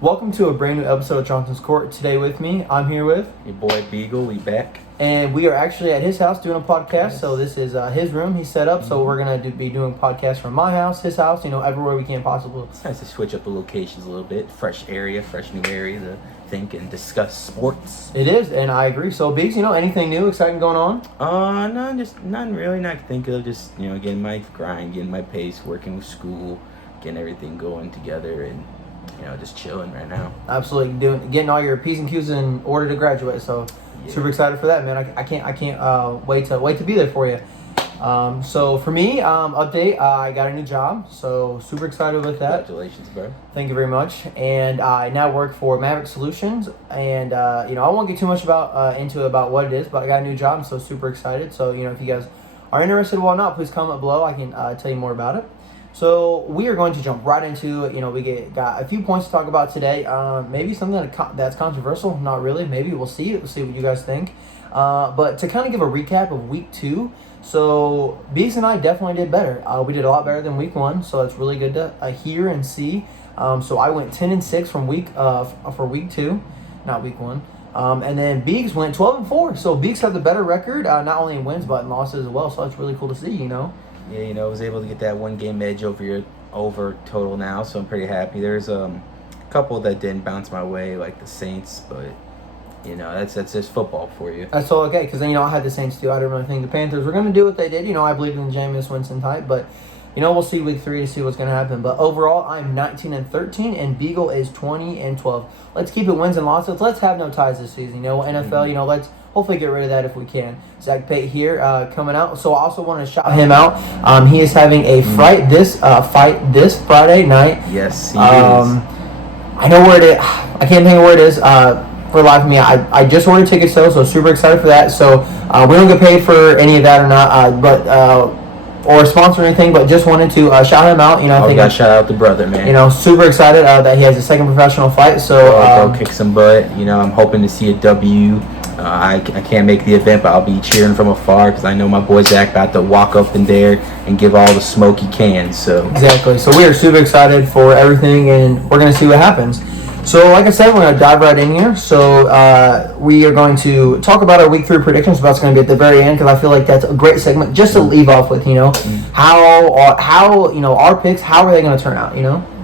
Welcome to a brand new episode of Johnson's Court. Today with me, I'm here with Your boy Beagle, we back. and we are actually at his house doing a podcast. Yes. So this is his room he set up. So we're going to be doing podcasts from my house, his house, everywhere we can possibly. It's nice to switch up the locations a little bit. Fresh new area to think and discuss sports. It is, and I agree. So, Biggs, anything new, exciting going on? No, just nothing really. Not to think of. Just, getting my grind, getting my pace, working with school, getting everything going together, and just chilling right now. Absolutely, getting all your P's and Q's in order to graduate. So, super excited for that, man. I can't wait to be there for you. So for me, update, I got a new job, so super excited with that. Congratulations, bro. Thank you very much. And I now work for Maverick Solutions, and I won't get too much about what it is, but I got a new job, so super excited. So if you guys are interested or whatnot, please comment below. I can tell you more about it. So we are going to jump right into it. We got a few points to talk about today. Maybe something that's controversial, not really. Maybe we'll see. We'll see what you guys think. But to kind of give a recap of week 2. So Beast and I definitely did better. We did a lot better than week 1, so that's really good to hear and see. So I went 10-6 for week 2, not week 1. And then Beeks went 12-4. So Beeks had the better record, not only in wins but in losses as well. So that's really cool to see. Yeah, I was able to get that 1 game edge over total now, so I'm pretty happy. There's a couple that didn't bounce my way, like the Saints, but that's just football for you. That's all okay, because I had the Saints too. I don't really think the Panthers were going to do what they did. I believe in Jameis Winston type, but we'll see week 3 to see what's going to happen. But overall, I'm 19-13, and Beagle is 20-12. Let's keep it wins and losses. Let's have no ties this season. NFL. Let's hopefully get rid of that if we can. Zach Pate here coming out. So I also want to shout him out. He is having a fight this Friday night. Yes, he is. I know where it is. I can't think of where it is. For the life of me, I just ordered tickets though, so super excited for that. So we don't get paid for any of that or not, or sponsor or anything, but just wanted to shout him out. Shout out the brother, man. Super excited that he has his second professional fight. So go kick some butt. I'm hoping to see a W. I can't make the event, but I'll be cheering from afar because I know my boy Zach about to walk up in there and give all the smoke he can. So exactly. So we are super excited for everything, and we're gonna see what happens. So, like I said, we're going to dive right in here. So, we are going to talk about our Week 3 predictions. That's going to be at the very end because I feel like that's a great segment just to leave off with, how our picks, how are they going to turn out,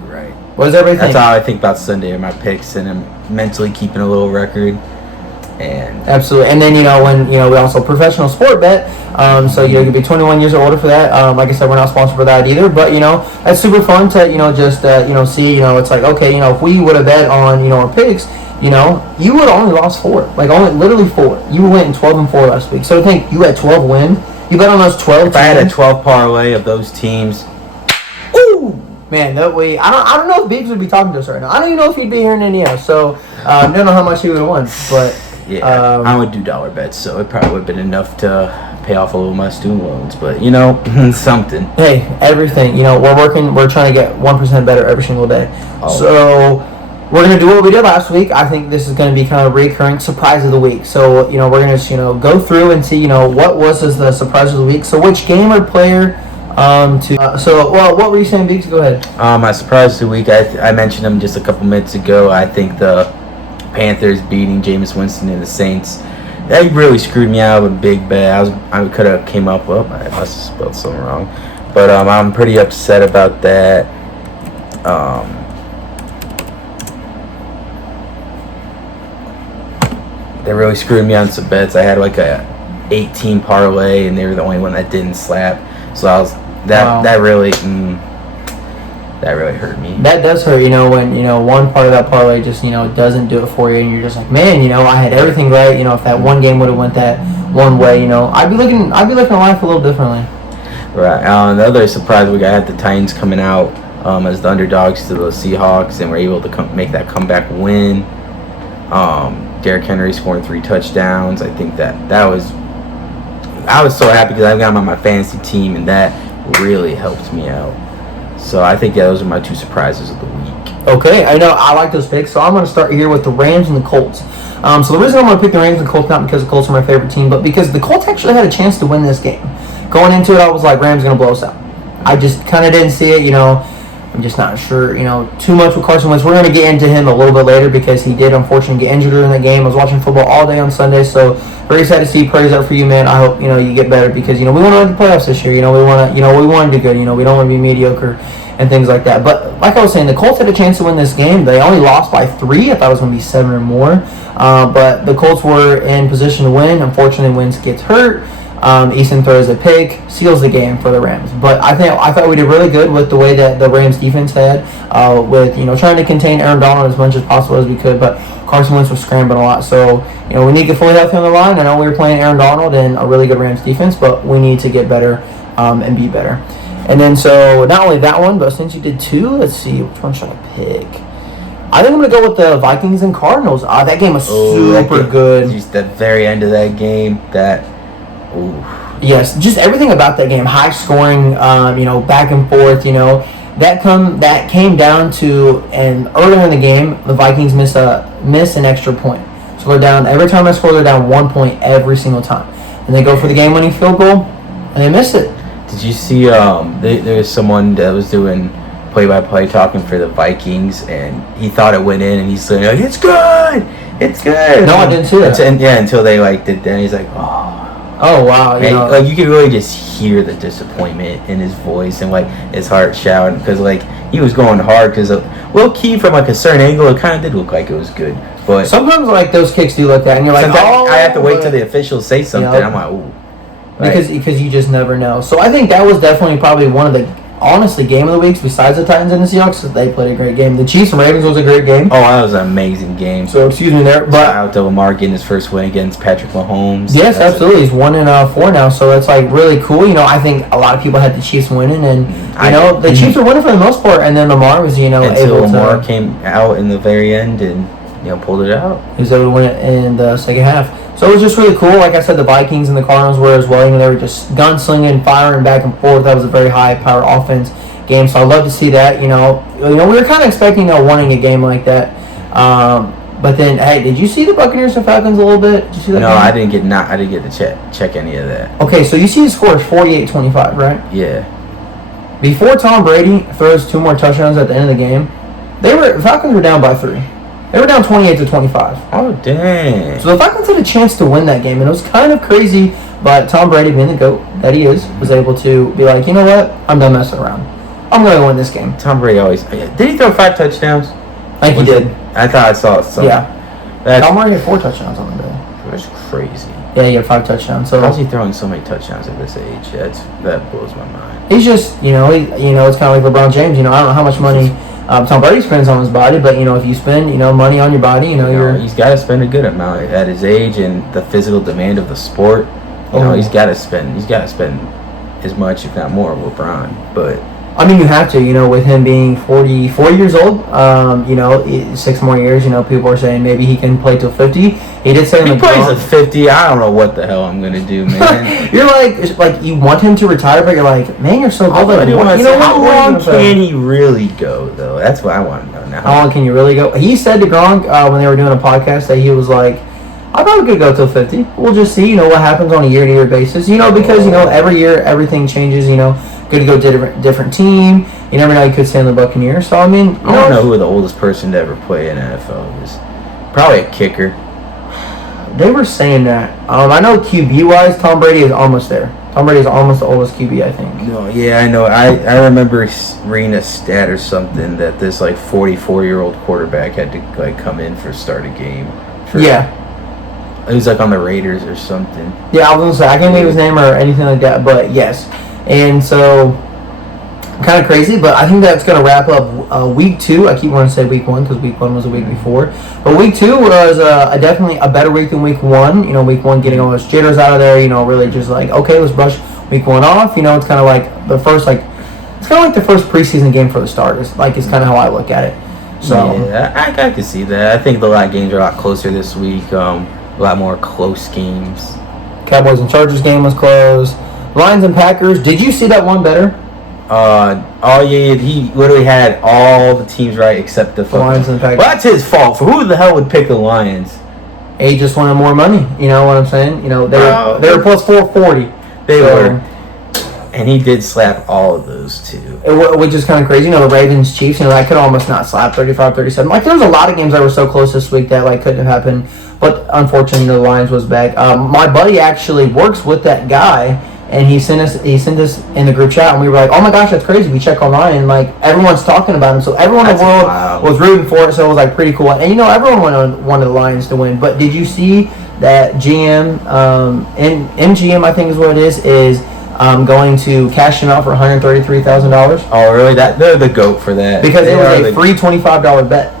Right. What does everybody think? That's how I think about Sunday, my picks, and I'm mentally keeping a little record. And absolutely. And then, when, we also professional sport bet. So, you could be 21 years or older for that. Like I said, we're not sponsored for that either. But, that's super fun to, just, see, it's like, okay, if we would have bet on, our picks, you would have only lost 4. Like, literally 4. You went in 12-4 last week. So, I think you had 12 wins. You bet on those 12 If I had a 12 parlay of those teams. Ooh! Man, that way, I don't know if Biggs would be talking to us right now. I don't even know if he'd be here in Indiana. So, don't know how much he would have won. But... yeah, I would do dollar bets, so it probably would have been enough to pay off a little of my student loans. But, something. Hey, everything. We're trying to get 1% better every single day. Oh. So, we're going to do what we did last week. I think this is going to be kind of a recurring surprise of the week. So, we're going to just, go through and see, what was the surprise of the week. So, which game or player what were you saying, Biggs? Go ahead. My surprise of the week, I mentioned them just a couple minutes ago. I think the Panthers beating Jameis Winston and the Saints, that really screwed me out with a big bet. I could have came up with, I must have spelled something wrong, but I'm pretty upset about that. They really screwed me on some bets. I had like a 18 parlay, and they were the only one that didn't slap. So that really hurt me. That does hurt, when, one part of that parlay just, doesn't do it for you, and you're just like, man, I had everything right, if that one game would have went that one way, I'd be looking at life a little differently. Right. The other surprise we got, had the Titans coming out as the underdogs to the Seahawks, and were able to make that comeback win. Derrick Henry scoring 3 touchdowns. I think I was so happy because I've got him on my fantasy team, and that really helped me out. So I think, those are my 2 surprises of the week. Okay, I know I like those picks, so I'm going to start here with the Rams and the Colts. So the reason I'm going to pick the Rams and the Colts, not because the Colts are my favorite team, but because the Colts actually had a chance to win this game. Going into it, I was like, Rams going to blow us out. I just kind of didn't see it, I'm just not sure, too much with Carson Wentz. We're going to get into him a little bit later because he did unfortunately get injured during that game. I was watching football all day on Sunday, so very sad to see. Praise up for you, man. I hope you get better because we want to make the playoffs this year. We want to do good. We don't want to be mediocre and things like that. But like I was saying, the Colts had a chance to win this game. They only lost by 3. I thought it was going to be 7 or more. But the Colts were in position to win. Unfortunately, Wentz gets hurt. Easton throws a pick, seals the game for the Rams. But I thought we did really good with the way that the Rams defense had, with trying to contain Aaron Donald as much as possible as we could. But Carson Wentz was scrambling a lot, so we need to get fully healthy on the line. I know we were playing Aaron Donald and a really good Rams defense, but we need to get better and be better. And then so not only that one, but since you did 2, let's see which one should I pick. I think I'm going to go with the Vikings and Cardinals. That game was super good. Just the very end of that game, ooh. Yes, just everything about that game, high scoring, back and forth, that came down to, and earlier in the game, the Vikings missed an extra point. So they're down, every time they score, they're down 1 point every single time. And they go for the game-winning field goal, and they miss it. Did you see, there was someone that was doing play-by-play talking for the Vikings, and he thought it went in, and he's saying, it's good! It's good! No, I didn't see that. Until they, did that, and he's like, oh, wow. You could really just hear the disappointment in his voice and, his heart shouting, because, he was going hard, because low-key, from, a certain angle, it kind of did look like it was good, but... Sometimes, those kicks do look that, and you're like, I have to wait till the officials say something, I'm like, ooh. Because you just never know. So I think that was definitely probably one of the, honestly, game of the weeks besides the Titans and the Seahawks. They played a great game. The Chiefs and Ravens was a great game. Oh, that was an amazing game. So excuse me there, but out to Lamar getting his first win against Patrick Mahomes. Yes, absolutely. He's 1-4 now, so that's really cool. I think a lot of people had the Chiefs winning, and the Chiefs were winning for the most part, and then Lamar was until able Lamar came out in the very end and pulled it out. He was able to win it in the second half. So it was just really cool. Like I said, the Vikings and the Cardinals were as well. They were just gunslinging, firing back and forth. That was a very high-powered offense game. So I'd love to see that. We were kind of expecting wanting a game like that. But then, hey, did you see the Buccaneers and Falcons a little bit? Did you see that? No, game? I didn't get to check any of that. Okay, so you see the score is 48-25, right? Yeah. Before Tom Brady throws 2 more touchdowns at the end of the game, Falcons were down by 3. They were down 28-25. Oh, dang. So the Falcons had a chance to win that game, and it was kind of crazy, but Tom Brady, being the GOAT that he is, was able to be like, you know what? I'm done messing around. I'm going to win this game. Tom Brady always... Did he throw 5 touchdowns? I think he did. I thought I saw something. Yeah. Tom Brady had 4 touchdowns on the day. That's crazy. Yeah, he had 5 touchdowns. So how's he throwing so many touchdowns at this age? That blows my mind. He's just, it's kind of like LeBron James. I don't know how much money... Tom Brady spends on his body, but if you spend money on your body, he's got to spend a good amount at his age and the physical demand of the sport. He's got to spend as much, if not more, with LeBron. But you have to, with him being 44 years old, 6 more years, people are saying maybe he can play till 50. He did say he plays at 50. I don't know what the hell I'm going to do, man. You're like, you want him to retire, but you're like, man, you're so good. How long can he really go, though? That's what I want to know now. How long can you really go? He said to Gronk, when they were doing a podcast, that he was like, I probably could go till 50. We'll just see, what happens on a year-to-year basis. Because, every year, everything changes, Good to go to a different team. You never know, you could stay in the Buccaneers. So, I don't know who the oldest person to ever play in NFL is. Probably a kicker. They were saying that. I know QB-wise, Tom Brady is almost there. Tom Brady is almost the oldest QB, I think. No, yeah, I know. I remember reading a stat or something that this 44-year-old quarterback had to come in for start a game. Yeah. It was on the Raiders or something. Yeah, I was gonna say I can't think of his name or anything like that, but yes. And so, kind of crazy, but I think that's gonna wrap up week 2. I keep wanting to say week 1 because week 1 was a week before, but week 2 was definitely a better week than week 1. Week 1 getting all those jitters out of there. Really just okay, let's brush week 1 off. It's kind of like the first it's kind of like the first preseason game for the starters. It's kind of how I look at it. So yeah, I can see that. I think the games are a lot closer this week. A lot more close games. Cowboys and Chargers game was close. Lions and Packers. Did you see that one better? He literally had all the teams right except the Lions and Packers. Well, that's his fault. For who the hell would pick the Lions? He just wanted more money. You know what I'm saying? They were plus 440. They were. And he did slap all of those too. Which is kind of crazy. The Ravens, Chiefs, that could almost not slap 35-37. Like, there was a lot of games that were so close this week that, like, couldn't have happened. But, unfortunately, the Lions was back. My buddy actually works with that guy, and he sent us in the group chat, and we were like, oh, my gosh, that's crazy. We check online, and, like, everyone's talking about him. So, everyone in the world was rooting for it, so it was, like, pretty cool. And, everyone wanted the Lions to win. But did you see that GM, MGM, I think is what it is going to cash him out for $133,000. Oh, really? They're the GOAT for that. Because it was a free $25 bet,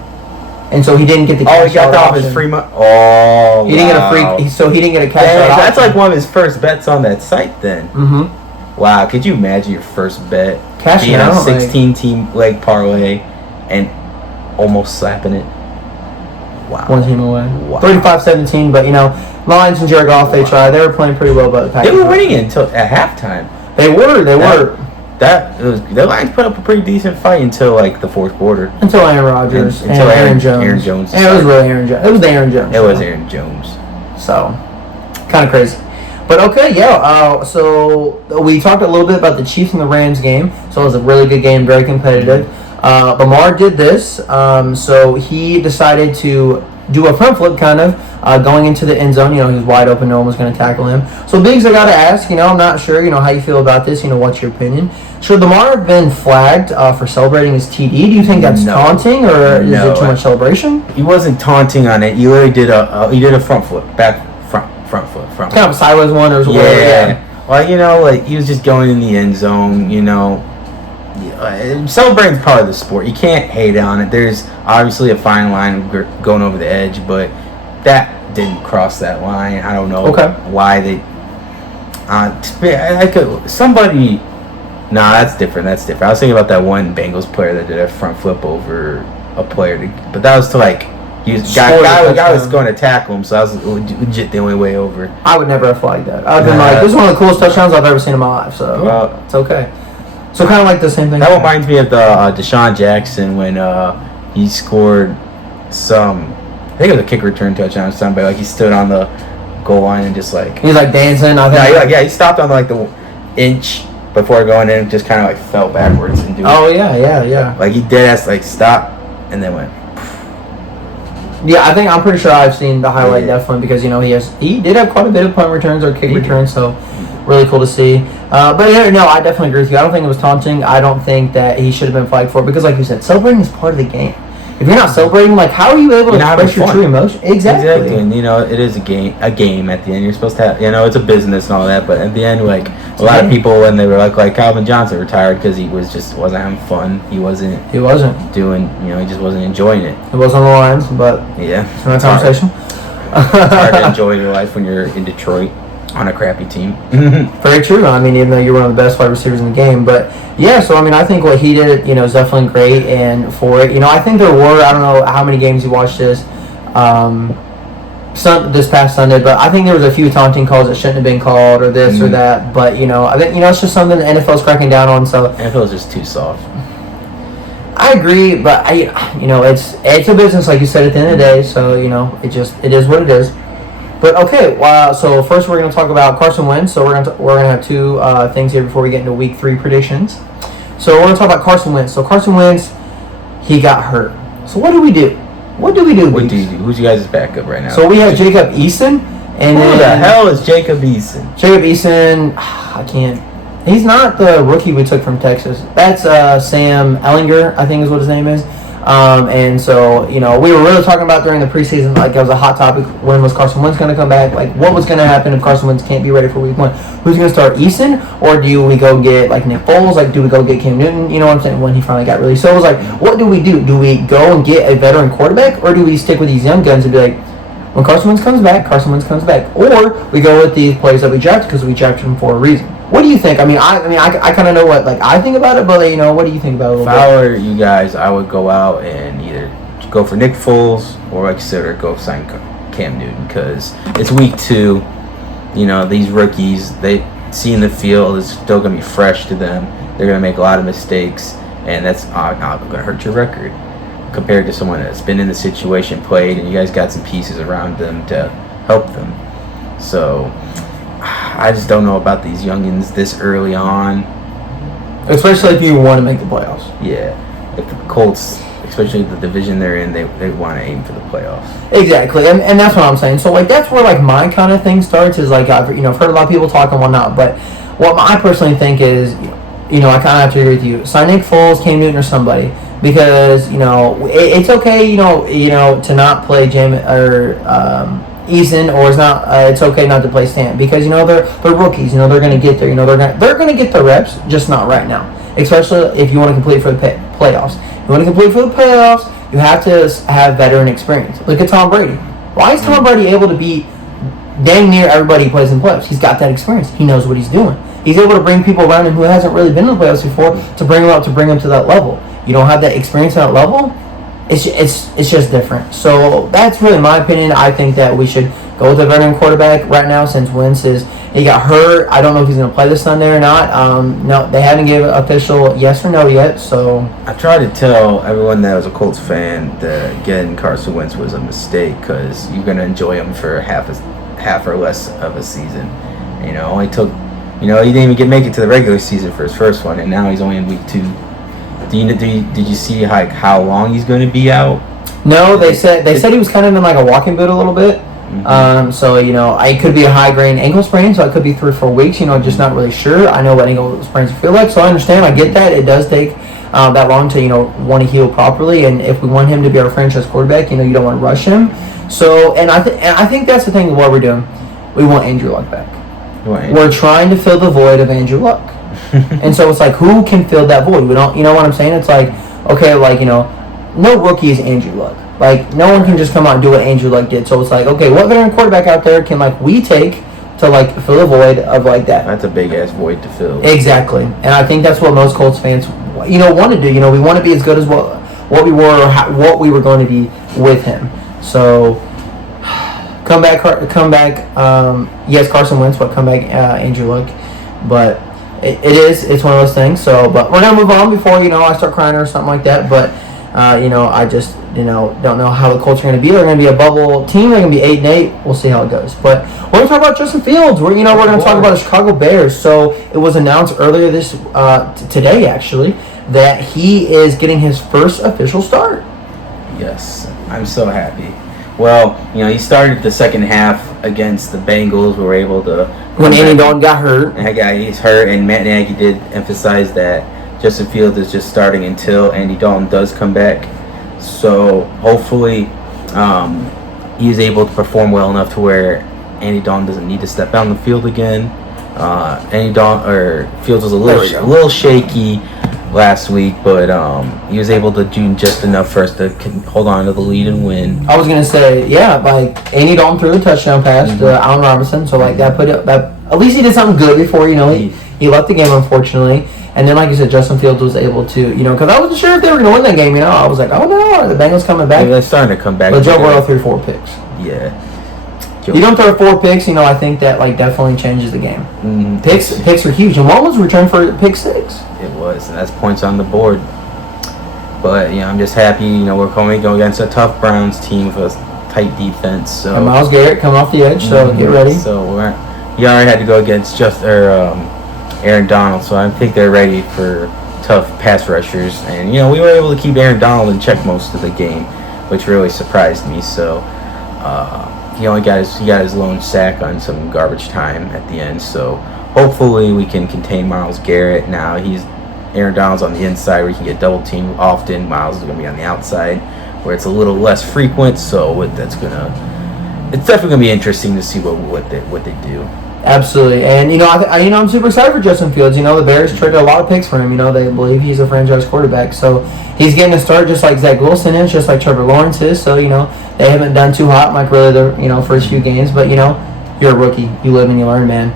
and so he didn't get the cash out. Oh, he got off his free money. Oh, he didn't get a free. So he didn't get a cash out. That's like one of his first bets on that site. Then. Mm-hmm. Wow, could you imagine your first bet cashing being out, a 16-team leg parlay and almost slapping it? Wow. One team away. Wow. 35-17, but Lions and Jared Goff, they tried. They were playing pretty well, but the Packers. They were winning until at halftime. They were. The Lions put up a pretty decent fight until like the fourth quarter. Until Aaron Rodgers and Aaron Jones. And it was really Aaron Jones. It was Aaron Jones. It was Aaron Jones. So, kind of crazy. But okay, yeah. So we talked a little bit about the Chiefs and the Rams game. So it was a really good game, very competitive. Lamar did this. So he decided to do a front flip, kind of going into the end zone. He was wide open. No one was going to tackle him. So, Biggs, I got to ask. I'm not sure. How you feel about this. What's your opinion? Should Lamar have been flagged for celebrating his TD? Do you think that's taunting, or is it too much celebration? He wasn't taunting on it. He literally did a front flip, front flip. Kind of a sideways one, or yeah. Well, like he was just going in the end zone. Celebrating is part of the sport. You can't hate on it. There's obviously a fine line going over the edge, but that didn't cross that line. I don't know why they. Somebody. Nah, that's different. I was thinking about that one Bengals player that did a front flip over a player, but that was to like. Guy was going to tackle him, so that was legit the only way over. I would never have flagged that. I've been like, this is one of the coolest touchdowns I've ever seen in my life, so it's okay. So kind of like the same thing. That reminds me of the Deshaun Jackson when he scored I think it was a kick return touchdown or something, but like he stood on the goal line and just like... He's like dancing, I think. He stopped on like the inch before going in and just kind of like fell backwards and doing yeah. Like he dead-ass like stopped and then went... Yeah, I'm pretty sure I've seen the highlight definitely because he did have quite a bit of punt returns or kick returns, so really cool to see. But no, I definitely agree with you. I don't think it was taunting. I don't think that he should have been flagged for it because, like you said, celebrating is part of the game. If you're not celebrating, like, how are you able to express your true emotion? Exactly. And it is a game at the end. You're supposed to have, it's a business and all that, but at the end, like, a lot of people, when they were like Calvin Johnson retired because he wasn't having fun. He wasn't doing, he just wasn't enjoying it. It was on the lines, but yeah, it's another conversation. It's hard to enjoy your life when you're in Detroit on a crappy team. Very true. Even though you're one of the best wide receivers in the game, but yeah. So I think what he did, is definitely great. And for it, I think there were, I don't know how many games you watched this, this past Sunday, but I think there was a few taunting calls that shouldn't have been called or this or that. But I think it's just something the NFL's cracking down on. So NFL is just too soft. I agree, but it's a business, like you said, at the end of the day. So it is what it is. But okay, so first we're going to talk about Carson Wentz. So we're going to have two things here before we get into Week 3 predictions. So we're going to talk about Carson Wentz. So Carson Wentz, he got hurt. So what do we do? What do you do? Who's you guys' backup right now? So we have Jacob Eason. And who the hell is Jacob Eason? Jacob Eason, I can't. He's not the rookie we took from Texas. That's Sam Ehlinger, I think is what his name is. And so, we were really talking about during the preseason, like it was a hot topic, when was Carson Wentz going to come back? Like, what was going to happen if Carson Wentz can't be ready for Week 1? Who's going to start, Eason? Or do we go get, like, Nick Foles? Like, do we go get Cam Newton? You know what I'm saying? When he finally got released. So it was like, what do we do? Do we go and get a veteran quarterback? Or do we stick with these young guns and be like, when Carson Wentz comes back, Carson Wentz comes back? Or we go with these players that we drafted because we drafted them for a reason. What do you think? I kind of know what I think about it, but what do you think about it? If I were you guys, I would go out and either go for Nick Foles or consider go sign Cam Newton because it's Week 2. These rookies, they see in the field is still going to be fresh to them. They're going to make a lot of mistakes, and that's not going to hurt your record compared to someone that's been in the situation, played, and you guys got some pieces around them to help them. So I just don't know about these youngins this early on. Especially if you want to make the playoffs. Yeah, if the Colts, especially the division they're in, they want to aim for the playoffs. Exactly, and that's what I'm saying. So like that's where like my kind of thing starts is like I've heard a lot of people talk and whatnot, but what I personally think is I kind of have to agree with you. Sign Nick Foles, Cam Newton, or somebody because it's okay to not play Eason, or it's okay not to play Stan because they're rookies. They're going to get there. They're going to get the reps, just not right now. Especially if you want to complete for the playoffs. If you want to complete for the playoffs, you have to have veteran experience. Look at Tom Brady. Why is Tom Brady able to beat dang near everybody he plays in playoffs? He's got that experience. He knows what he's doing. He's able to bring people around him who hasn't really been in the playoffs before to bring them up, to bring them to that level. You don't have that experience at that level. It's just different. So that's really my opinion. I think that we should go with a veteran quarterback right now since Wentz he got hurt. I don't know if he's going to play this Sunday or not. No, they haven't given official yes or no yet. So I tried to tell everyone that was a Colts fan that getting Carson Wentz was a mistake because you're going to enjoy him for half or less of a season. Only took, he didn't even make it to the regular season for his first one, and now he's only in week 2. Did you see like how long he's going to be out? No, they said he was kind of in like a walking boot a little bit. Mm-hmm. So it could be a high grain ankle sprain, so it could be 3 or 4 weeks. Just not really sure. I know what ankle sprains feel like, so I understand. I get that it does take that long to want to heal properly, and if we want him to be our franchise quarterback, you don't want to rush him. So and I think that's the thing of what we're doing. We want Andrew Luck back. We're trying to fill the void of Andrew Luck. And so it's like, who can fill that void? We don't, what I'm saying? It's like, okay, like, no rookie is Andrew Luck. Like, no one can just come out and do what Andrew Luck did. So it's like, okay, what veteran quarterback out there can, like, we take to, like, fill the void of, like, that? That's a big-ass void to fill. Exactly. And I think that's what most Colts fans, want to do. We want to be as good as what we were, or what we were going to be with him. So, come back. Yes, Carson Wentz, but come back, Andrew Luck. But it's one of those things. So, but we're gonna move on before I start crying or something like that. But I just don't know how the Colts are gonna be. They're gonna be a bubble team. They're gonna be 8-8. We'll see how it goes. But we're gonna talk about Justin Fields. We're gonna talk about the Chicago Bears. So it was announced earlier today actually that he is getting his first official start. Yes, I'm so happy. Well, he started the second half against the Bengals. We were able to. When Andy Dalton got hurt. He's hurt, and Matt Nagy did emphasize that Justin Fields is just starting until Andy Dalton does come back. So hopefully he is able to perform well enough to where Andy Dalton doesn't need to step out on the field again. Fields was a little shaky last week, but he was able to do just enough for us to hold on to the lead and win. I was gonna say, yeah, like Andy Dalton threw a touchdown pass to Allen Robinson, so like that at least he did something good before he left the game, unfortunately. And then, like you said, Justin Fields was able to, because I wasn't sure if they were gonna win that game. I was like, oh no, are the Bengals coming back? Yeah, they're starting to come back. But Joe Burrow threw 4 picks. Yeah. You don't throw 4 picks, I think that like definitely changes the game. Picks are huge, and one was returned for pick 6. It was, and that's points on the board. But I'm just happy. We're going against a tough Browns team with a tight defense. So and Myles Garrett coming off the edge, so get ready. So we already had to go against Aaron Donald, so I think they're ready for tough pass rushers. And we were able to keep Aaron Donald in check most of the game, which really surprised me. So. He only got his lone sack on some garbage time at the end. So hopefully we can contain Myles Garrett. Now Aaron Donald's on the inside where he can get double teamed often. Myles is going to be on the outside where it's a little less frequent. So it's definitely going to be interesting to see what they do. Absolutely, and I'm super excited for Justin Fields. The Bears traded a lot of picks for him. They believe he's a franchise quarterback, so he's getting a start just like Zach Wilson is, just like Trevor Lawrence is. So they haven't done too hot, like really the first few games. But you're a rookie. You live and you learn, man.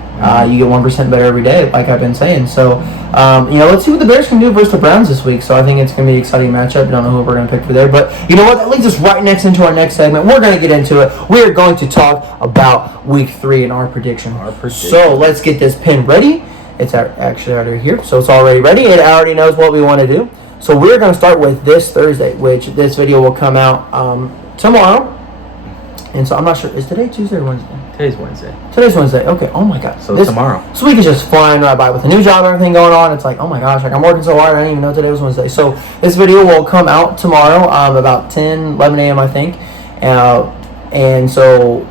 You get 1% better every day, like I've been saying. So let's see what the Bears can do versus the Browns this week. So I think it's going to be an exciting matchup. Don't know who we're going to pick for there, but you know what? That leads us right next into our next segment. We're going to get into it. We are going to talk about Week 3 and our prediction. So let's get this pin ready. It's actually already here, so it's already ready. It already knows what we want to do. So we're going to start with this Thursday, which this video will come out tomorrow. And so I'm not sure. Is today Tuesday or Wednesday? Today's Wednesday. Today's Wednesday. Okay. Oh my God. So tomorrow. This week is just flying right by with the new job and everything going on. It's like, oh my gosh, like I'm working so hard. I didn't even know today was Wednesday. So this video will come out tomorrow, about 10, 11 a.m. I think. And so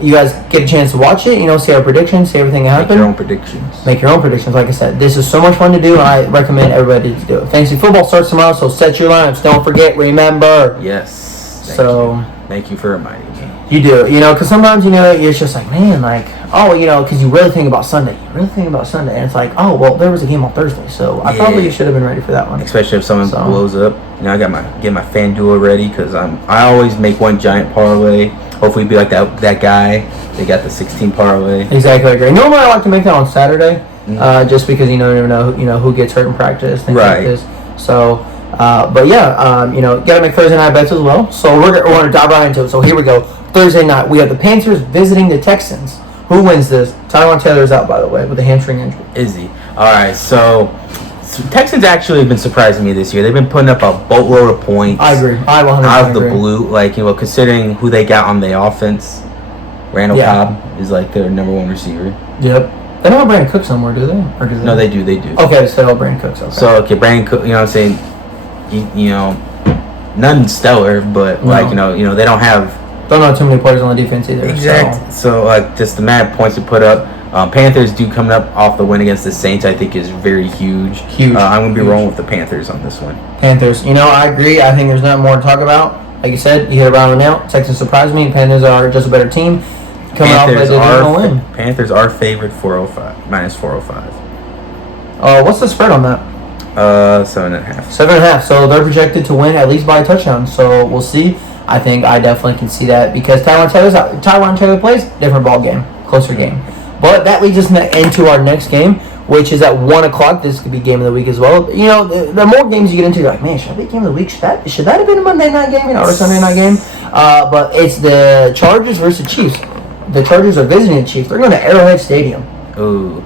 you guys get a chance to watch it, see our predictions, see everything that happened. Make your own predictions. Make your own predictions. Like I said, this is so much fun to do, and I recommend everybody to do it. Fantasy football starts tomorrow, so set your lineups. Don't forget, remember. Yes. Thank you for reminding me. You do, because sometimes, it's just like, man, like, because you really think about Sunday. And it's like, oh, well, there was a game on Thursday, so I probably should have been ready for that one. Especially if someone blows up. I got get my FanDuel ready, because I always make one giant parlay. Hopefully be like that guy. They got the 16 parlay. Exactly, I agree. Normally I like to make that on Saturday, just because you never know, who gets hurt in practice, things like this. So, but yeah, got to make Thursday night bets as well. So we're going to dive right into it. So here we go. Thursday night, we have the Panthers visiting the Texans. Who wins this? Tyrod Taylor's out, by the way, with a hamstring injury. Is he? All right, so Texans actually have been surprising me this year. They've been putting up a boatload of points. I agree. I 100% out of the blue. Like, considering who they got on the offense, Randall Cobb is like their number one receiver. Yep. They don't have Brandon Cooks somewhere, do they? Or do they? No, they do. Okay, so Brandon Cooks. Okay. So, Brandon Cooks, what I'm saying? Nothing stellar, but, they don't have... Don't know too many players on the defense either. Exactly. So, just the amount of points to put up. Panthers do coming up off the win against the Saints, I think, is very huge. Huge. I'm going to be rolling with the Panthers on this one. Panthers. I agree. I think there's nothing more to talk about. Like you said, you hit it right on the nail. Texans surprised me. Panthers are just a better team. Coming off of a divisional win. Panthers are favored minus 405. What's the spread on that? 7.5. 7.5. So they're projected to win at least by a touchdown. So we'll see. I think I definitely can see that because Tyrod Taylor plays, different ball game, closer game. But that leads us into our next game, which is at 1 o'clock. This could be game of the week as well. The more games you get into, you're like, man, should I be game of the week? Should that have been a Monday night game or a Sunday night game? But it's the Chargers versus Chiefs. The Chargers are visiting the Chiefs. They're going to Arrowhead Stadium. Ooh,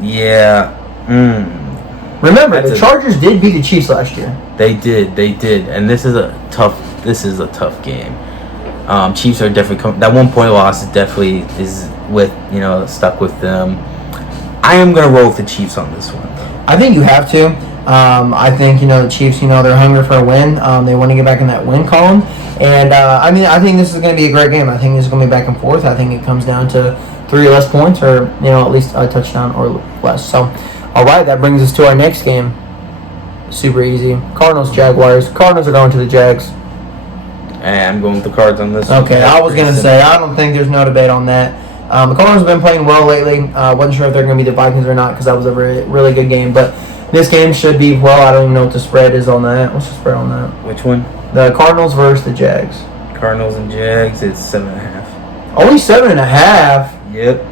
yeah. Remember, the Chargers did beat the Chiefs last year. They did, and this is a tough game. Chiefs are definitely that 1 point loss is stuck with them. I am gonna roll with the Chiefs on this one. I think you have to. I think the Chiefs. They're hungry for a win. They want to get back in that win column, and I think this is going to be a great game. I think this is going to be back and forth. I think it comes down to 3 or less points, or at least a touchdown or less. So, all right, that brings us to our next game. Super easy. Cardinals, Jaguars. Cardinals are going to the Jags. And I'm going with the Cards on this. Okay, I was going to say, I don't think there's no debate on that. The Cardinals have been playing well lately. Wasn't sure if they're going to be the Vikings or not because that was a really, really good game. But this game should be, I don't even know what the spread is on that. What's the spread on that? Which one? The Cardinals versus the Jags. Cardinals and Jags, it's 7.5. Only 7.5? Yep.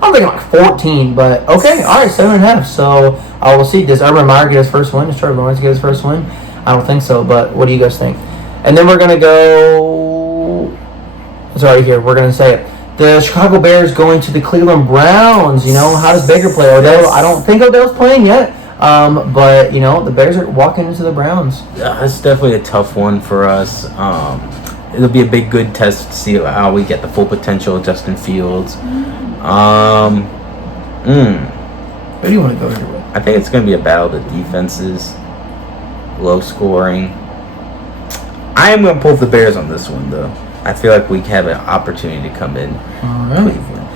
I'm thinking like 14, but okay. All right, 7.5. So we'll see. Does Urban Meyer get his first win? Does Trevor Lawrence get his first win? I don't think so, but what do you guys think? And then we're going to go... It's already here. We're going to say it. The Chicago Bears going to the Cleveland Browns. How does Baker play? Odell, I don't think Odell's playing yet. But, the Bears are walking into the Browns. That's definitely a tough one for us. It'll be a big, good test to see how we get the full potential of Justin Fields. Where do you want to go here with? I think it's going to be a battle of the defenses. Low scoring. I am going to pull the Bears on this one, though. I feel like we have an opportunity to come in Cleveland.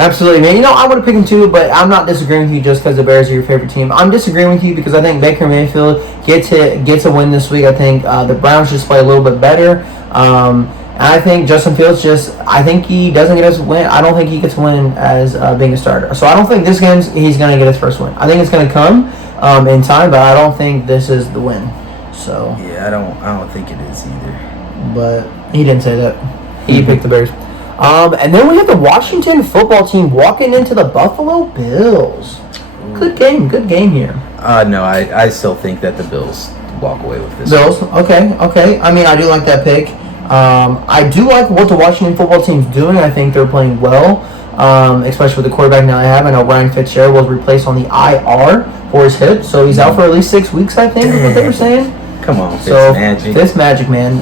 Absolutely, man. I would have picked them too, but I'm not disagreeing with you just because the Bears are your favorite team. I'm disagreeing with you because I think Baker Mayfield gets a win this week. I think the Browns just play a little bit better. And I think Justin Fields I think he doesn't get his win. I don't think he gets a win as being a starter. So I don't think this game he's going to get his first win. I think it's going to come in time, but I don't think this is the win. So yeah, I don't think it is either. But he didn't say that. He picked the Bears. And then we have the Washington football team walking into the Buffalo Bills. Good game here. No, I still think that the Bills walk away with this. Bills, okay. I do like that pick. I do like what the Washington football team's doing. I think they're playing well, especially with the quarterback now they have. I know Ryan Fitzgerald was replaced on the IR for his hip, so he's out for at least 6 weeks, I think, is what they were saying. Come on, Fitzmagic, man.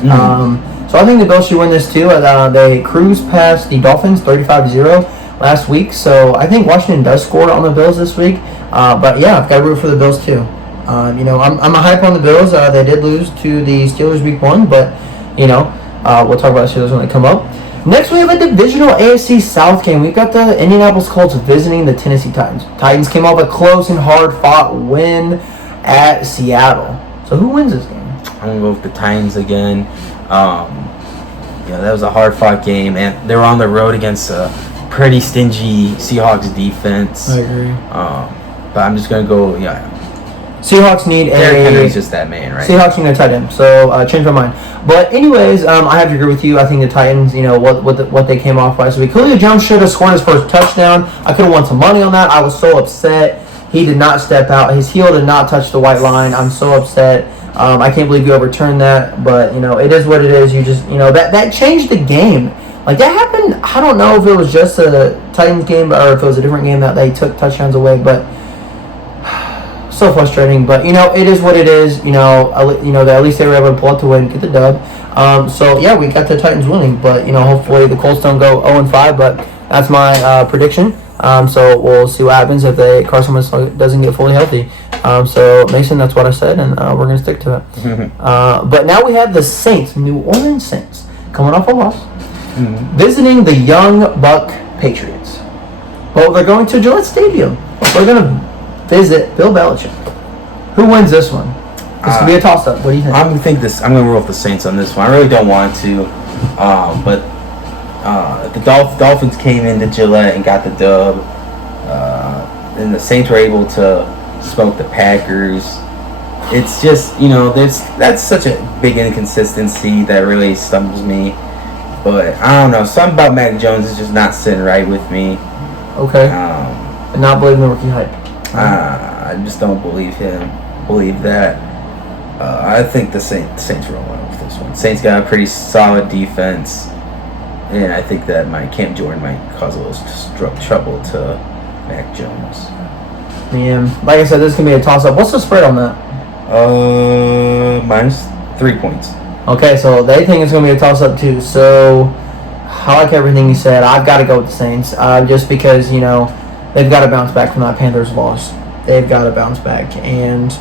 So I think the Bills should win this too. They cruised past the Dolphins 35-0 last week. So I think Washington does score on the Bills this week. But yeah, I've got to root for the Bills too. I'm a hype on the Bills. They did lose to the Steelers week 1, but we'll talk about the Steelers when they come up. Next, we have a divisional AFC South game. We've got the Indianapolis Colts visiting the Tennessee Titans. Titans came off a close and hard-fought win at Seattle. So who wins this game? I'm going to go with the Titans again. That was a hard-fought game, and they were on the road against a pretty stingy Seahawks defense. I agree. But I'm just going to go, Seahawks need Derrick Henry's just that man, right? Seahawks need a tight end, so change my mind. But anyways, I have to agree with you. I think the Titans, what they came off last week. Julio Jones should have scored his first touchdown. I could have won some money on that. I was so upset. He did not step out. His heel did not touch the white line. I'm so upset. I can't believe you overturned that. But it is what it is. You just that changed the game. Like that happened. I don't know if it was just a Titans game or if it was a different game that they took touchdowns away, but. So frustrating, but it is what it is. At least they were able to pull out the win, get the dub. So yeah, we got the Titans winning, but hopefully the Colts don't go 0-5. But that's my prediction. So we'll see what happens if Carson Wentz doesn't get fully healthy. So Mason, that's what I said, and we're gonna stick to it. But now we have the Saints, New Orleans Saints, coming off a loss, visiting the Young Buck Patriots. Well, they're going to Gillette Stadium. We're gonna visit Bill Belichick. Who wins this one? This could be a toss-up. What do you think? I'm going to roll with the Saints on this one. I really don't want to, but the Dolphins came into Gillette and got the dub, and the Saints were able to smoke the Packers. It's just that's such a big inconsistency that really stumbles me. But I don't know, something about Mac Jones is just not sitting right with me. Okay. And not believing the rookie hype. I just don't believe that. I think the Saints rolling with this one. Saints got a pretty solid defense, and I think that Cam Jordan might cause a little trouble to Mac Jones. Man, like I said, this is gonna be a toss-up. What's the spread on that? -3 points. Okay, so they think it's gonna be a toss-up too. So I like everything you said. I've got to go with the Saints, just because they've got to bounce back from that Panthers loss. They've got to bounce back. And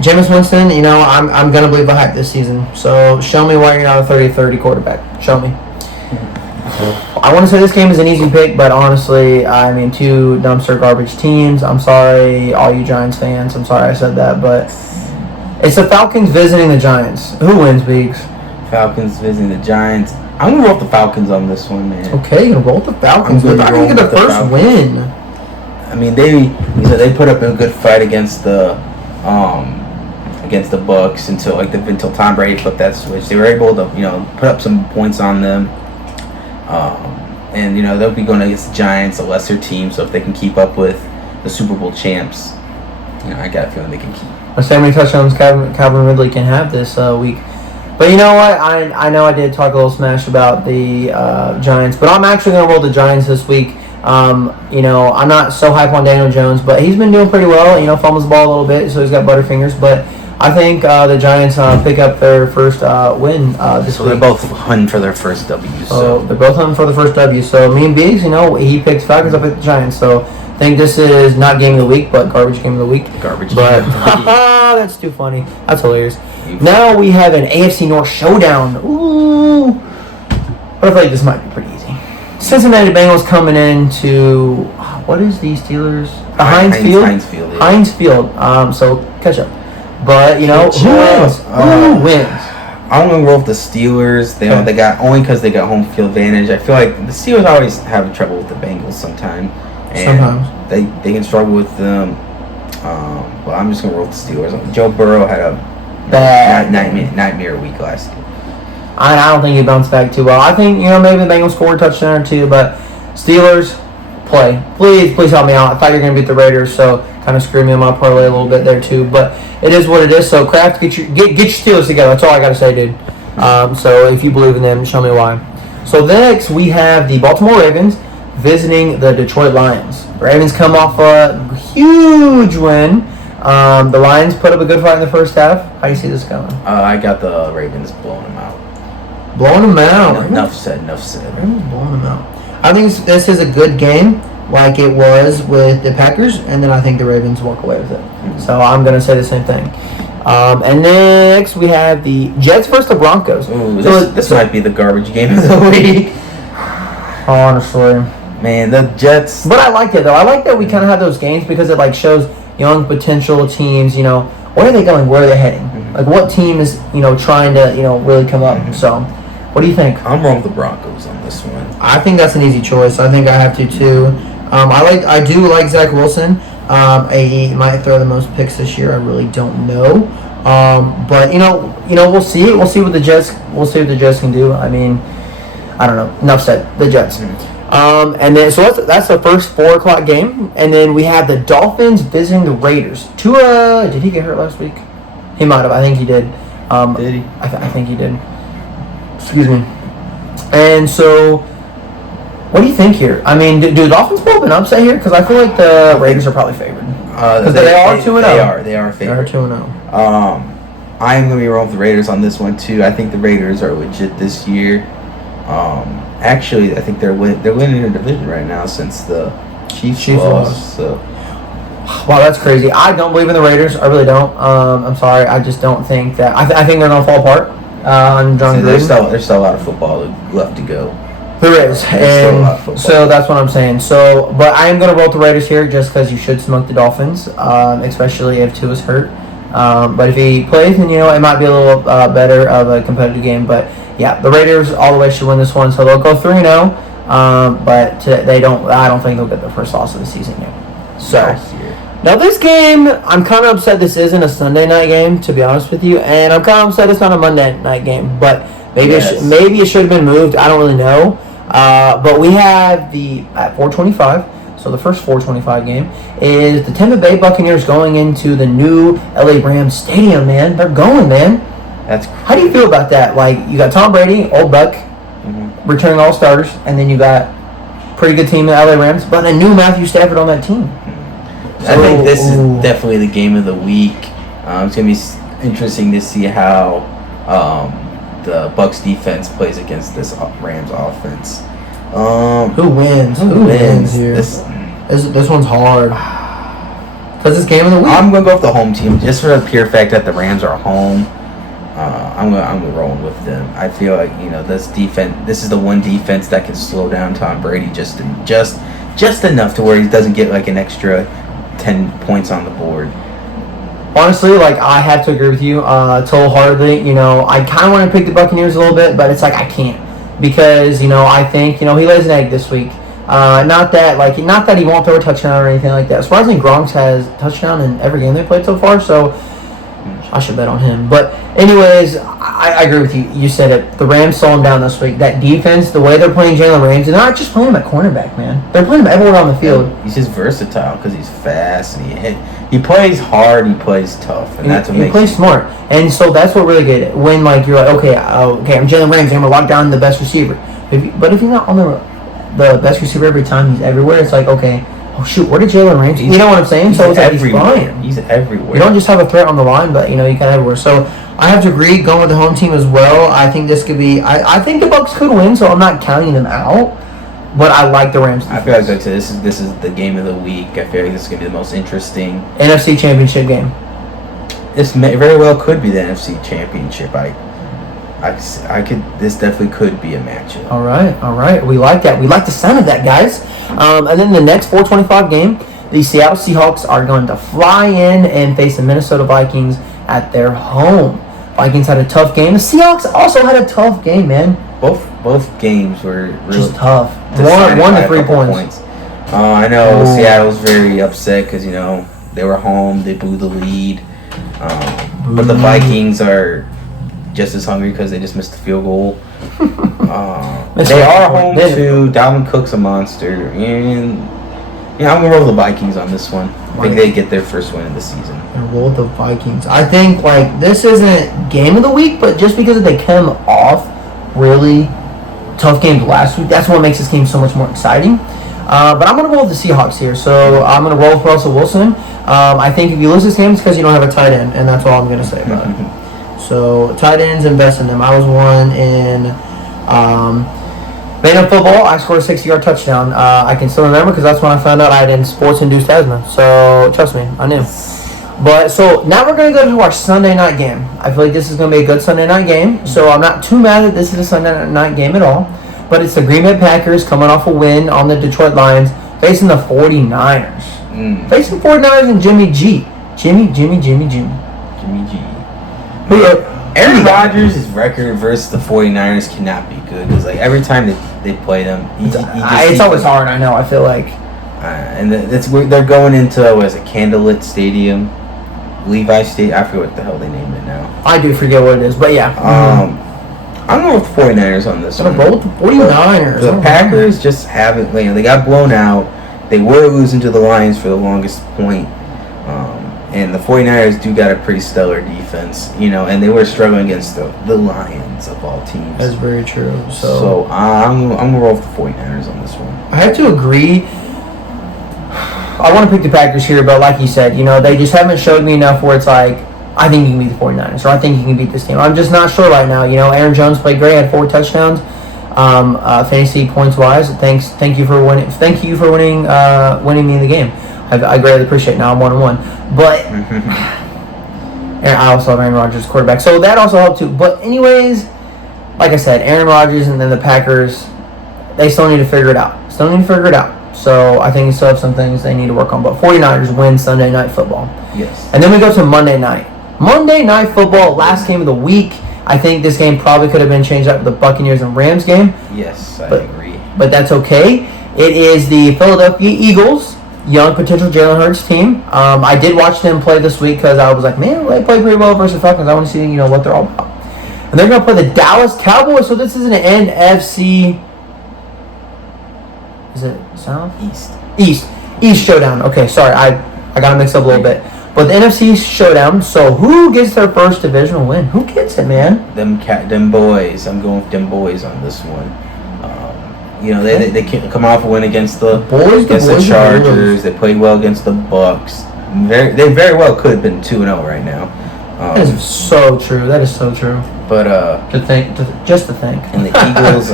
Jameis Winston, I'm going to believe the hype this season. So show me why you're not a 30-30 quarterback. Show me. I want to say this game is an easy pick, but honestly, two dumpster garbage teams. I'm sorry, all you Giants fans. I'm sorry I said that, but it's the Falcons visiting the Giants. Who wins, Biggs? Falcons visiting the Giants. I'm going to roll with the Falcons on this one, man. Okay, you're going to roll with the Falcons. They're not going to get the first win. They put up a good fight against the Bucks until Tom Brady flipped that switch. They were able to, put up some points on them. And they'll be going against the Giants, a lesser team, so if they can keep up with the Super Bowl champs, I got a feeling they can keep. Let's see how many touchdowns Calvin Ridley can have this week. But you know what? I know I did talk a little smash about the Giants, but I'm actually going to roll the Giants this week. I'm not so hype on Daniel Jones, but he's been doing pretty well. Fumbles the ball a little bit, so he's got butterfingers. But I think the Giants pick up their first win this week. So they're both hunting for their first W. So they're both hunting for the first W. So me and Biggs, he picked Falcons, I picked the Giants. So I think this is not game of the week, but garbage game of the week. Garbage. But that's too funny. That's hilarious. Now we have an AFC North showdown. Ooh. But I feel like this might be pretty easy. Cincinnati Bengals coming into, what is these Steelers? Heinz Field? Yeah. Heinz Field. So catch up. But, who wins? Who wins? I'm going to roll with the Steelers. They got only because they got home field advantage. I feel like the Steelers always have trouble with the Bengals sometimes. They can struggle with them. But I'm just going to roll with the Steelers. Joe Burrow had a bad nightmare week last year. I don't think he bounced back too well. I think, maybe the Bengals scored a touchdown or two, but Steelers, play. Please help me out. I thought you were going to beat the Raiders, so kind of screwed me on my parlay a little bit there too. But it is what it is. So, Kraft, get your Steelers together. That's all I got to say, dude. So, if you believe in them, show me why. So, next, we have the Baltimore Ravens visiting the Detroit Lions. Ravens come off a huge win. The Lions put up a good fight in the first half. How do you see this going? I got the Ravens blowing them out. Blowing them out. Enough said. Ravens blowing them out. I think this is a good game, like it was with the Packers, and then I think the Ravens walk away with it. So I'm going to say the same thing. And next we have the Jets versus the Broncos. Ooh, this might be the garbage game of the week. Honestly. Man, the Jets. But I like it, though. I like that we kind of have those games because it, like, shows young potential teams, you know, where are they going? Where are they heading? Mm-hmm. Like, what team is, you know, trying to, you know, really come up? Mm-hmm. So, what do you think? I'm wrong with the Broncos on this one. I think that's an easy choice. I think I have to, too. I do like Zach Wilson. He might throw the most picks this year. I really don't know. But, you know, we'll see. We'll see what the Jets can do. I mean, I don't know. Enough said. The Jets. Mm-hmm. And then so that's the first 4:00 game, and then we have the Dolphins visiting the Raiders. Tua, did he get hurt last week? He might have. I think he did. Did he? I think he did. Excuse me. And so, what do you think here? I mean, do the Dolphins pull up an upset here? Because I feel like the Raiders are probably favored. Because they are 2-0. They are favored. They are 2-0. I'm going to be wrong with the Raiders on this one, too. I think the Raiders are legit this year. Actually, I think they're winning their division right now since the Chiefs lost. So. Wow, that's crazy. I don't believe in the Raiders. I really don't. I'm sorry. I just don't think that. I think they're going to fall apart. There's still a lot of football left to go. There is. And so that's what I'm saying. So, but I am going to roll with the Raiders here just because you should smoke the Dolphins, especially if Tua's hurt. But if he plays, then, you know, it might be a little better of a competitive game. But yeah, the Raiders all the way should win this one, so they'll go 3-0. But they don't. I don't think they'll get their first loss of the season yet. So now this game, I'm kind of upset this isn't a Sunday night game, to be honest with you, and I'm kind of upset it's not a Monday night game. But maybe it should have been moved. I don't really know. But we have at 4:25. So the first 4:25 game is the Tampa Bay Buccaneers going into the new LA Rams Stadium. Man, they're going, man. How do you feel about that? Like, you got Tom Brady, old Buck, returning all starters, and then you got pretty good team, the LA Rams, but a new Matthew Stafford on that team. I think this is definitely the game of the week. It's going to be interesting to see how the Bucs defense plays against this Rams offense. Who wins? Who wins here? This one's hard. Because it's game of the week. I'm going to go with the home team just for the pure fact that the Rams are home. I'm going to roll with them. I feel like, you know, this is the one defense that can slow down Tom Brady just enough to where he doesn't get like an extra 10 points on the board. Honestly, like, I have to agree with you wholeheartedly. You know, I kind of want to pick the Buccaneers a little bit, but it's like I can't because, you know, I think, you know, he lays an egg this week. Not that he won't throw a touchdown or anything like that. Surprisingly, Gronk has touchdown in every game they played so far, so I should bet on him. But anyways, I agree with you. You said it. The Rams slow him down this week. That defense, the way they're playing Jalen Ramsey, they're not just playing him at cornerback, man. They're playing him everywhere on the field. He's just versatile because he's fast and he plays hard, he plays tough, and that's what makes he plays smart. And so that's what really get it. When, like, you're like, okay, I'm Jalen Ramsey, I'm gonna lock down the best receiver. But if you're not on the best receiver every time, he's everywhere. It's like, okay, oh shoot, where did Jalen Ramsey? You know what I'm saying? So it's like he's flying. He's everywhere. You don't just have a threat on the line, but, you know, you kind of everywhere. So I have to agree, going with the home team as well. I think this could be. I think the Bucs could win, so I'm not counting them out. But I like the Rams defense. I feel like this is the game of the week. I feel like this is gonna be the most interesting NFC Championship game. This very well could be the NFC Championship. This definitely could be a matchup. All right. We like that. We like the sound of that, guys. And then the next 4:25 game, the Seattle Seahawks are going to fly in and face the Minnesota Vikings at their home. Vikings had a tough game. The Seahawks also had a tough game, man. Both games were really just tough. One to 3 points. I know Seattle's very upset because, you know, they were home. They blew the lead. But the Vikings are just as hungry because they just missed the field goal. They are home too. Dalvin Cook's a monster. And yeah, I'm going to roll the Vikings on this one. I think they get their first win of the season. And roll the Vikings. I think, like, this isn't game of the week, but just because they came off really tough games last week, that's what makes this game so much more exciting. But I'm going to roll with the Seahawks here. So I'm going to roll with Russell Wilson. I think if you lose this game, it's because you don't have a tight end, and that's all I'm going to say about it. So tight ends, invest in them. I was one in Band of football. I scored a 60-yard touchdown. I can still remember because that's when I found out I had sports-induced asthma. So trust me, I knew. But so now we're going to go to our Sunday night game. I feel like this is going to be a good Sunday night game. So I'm not too mad that this is a Sunday night game at all. But it's the Green Bay Packers coming off a win on the Detroit Lions facing the 49ers. Facing 49ers and Jimmy G. Jimmy G. Aaron Rodgers' record versus the 49ers cannot be good because like every time they play them, it's always hard. I know. I feel like, and they're going into Candlelit Stadium, Levi Stadium. I forget what the hell they named it now. I do forget what it is, but yeah. I'm going with the 49ers on this one. Roll with the 49ers. The Packers just haven't. They got blown out. They were losing to the Lions for the longest point. And the 49ers do got a pretty stellar defense, and they were struggling against the Lions of all teams. That's very true. So I'm going to roll with the 49ers on this one. I have to agree. I want to pick the Packers here, but like you said, they just haven't showed me enough where it's like, I think you can beat the 49ers, or I think you can beat this team. I'm just not sure right now. Aaron Jones played great, had 4 touchdowns. Fantasy points wise, thank you for winning. Thank you for winning me in the game. I greatly appreciate it. Now I'm 1-1. But and I also have Aaron Rodgers quarterback, so that also helped too. But anyways, like I said, Aaron Rodgers and then the Packers, they still need to figure it out. So I think they still have some things they need to work on. But 49ers win Sunday Night Football. Yes. And then we go to Monday Night. Monday Night Football, last game of the week. I think this game probably could have been changed up with the Buccaneers and Rams game. Yes, I agree. But that's okay. It is the Philadelphia Eagles, young potential Jalen Hurts team. I did watch them play this week because I was like, man, they play pretty well versus the Falcons. I want to see what they're all about. And they're going to play the Dallas Cowboys. So this is an NFC. Is it South? East showdown. Okay, sorry, I got mixed up a little bit. But the NFC showdown. So who gets their first divisional win? Who gets it, man? Them boys. I'm going with them boys on this one. They can't come off a win against the Chargers. They played well against the Bucks. They very well could have been 2-0 right now. That is so true. But just to think. And the Eagles,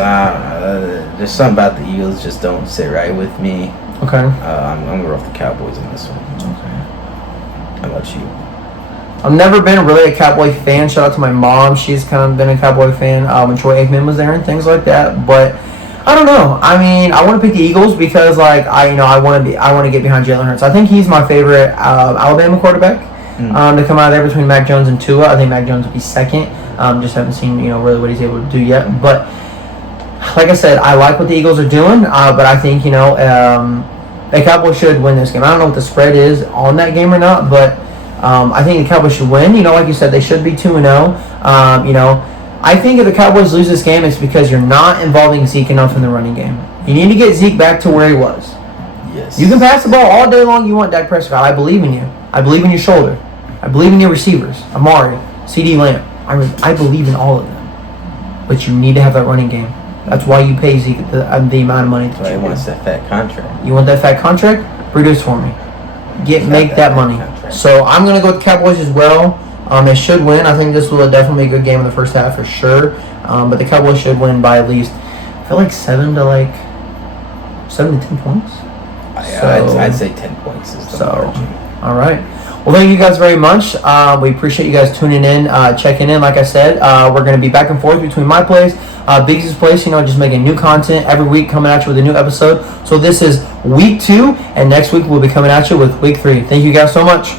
there's something about the Eagles just don't sit right with me. Okay. I'm gonna roll with the Cowboys on this one. Okay. How about you? I've never been really a Cowboy fan. Shout out to my mom. She's kind of been a Cowboy fan when Troy Aikman was there and things like that. But I don't know. I mean, I want to pick the Eagles because, I want to get behind Jalen Hurts. I think he's my favorite Alabama quarterback to come out of there between Mac Jones and Tua. I think Mac Jones would be second. Just haven't seen really what he's able to do yet. But like I said, I like what the Eagles are doing. But I think the Cowboys should win this game. I don't know what the spread is on that game or not, but I think the Cowboys should win. Like you said, they should be 2-0. I think if the Cowboys lose this game, it's because you're not involving Zeke enough in the running game. You need to get Zeke back to where he was. Yes. You can pass the ball all day long. You want Dak Prescott. I believe in you. I believe in your shoulder. I believe in your receivers. Amari, CeeDee Lamb. I believe in all of them. But you need to have that running game. That's why you pay Zeke the amount of money. That's why he wants that fat contract. You want that fat contract? Produce for me. Make that money. Contract. So I'm going to go with the Cowboys as well. They should win. I think this will definitely be a good game in the first half for sure. But the Cowboys should win by at least, I feel like 7 to 10 points. I'd say 10 points is the margin. All right. Well, thank you guys very much. We appreciate you guys tuning in, checking in. Like I said, we're going to be back and forth between my place, Biggs' place, just making new content every week, coming at you with a new episode. So this is week 2, and next week we'll be coming at you with week 3. Thank you guys so much.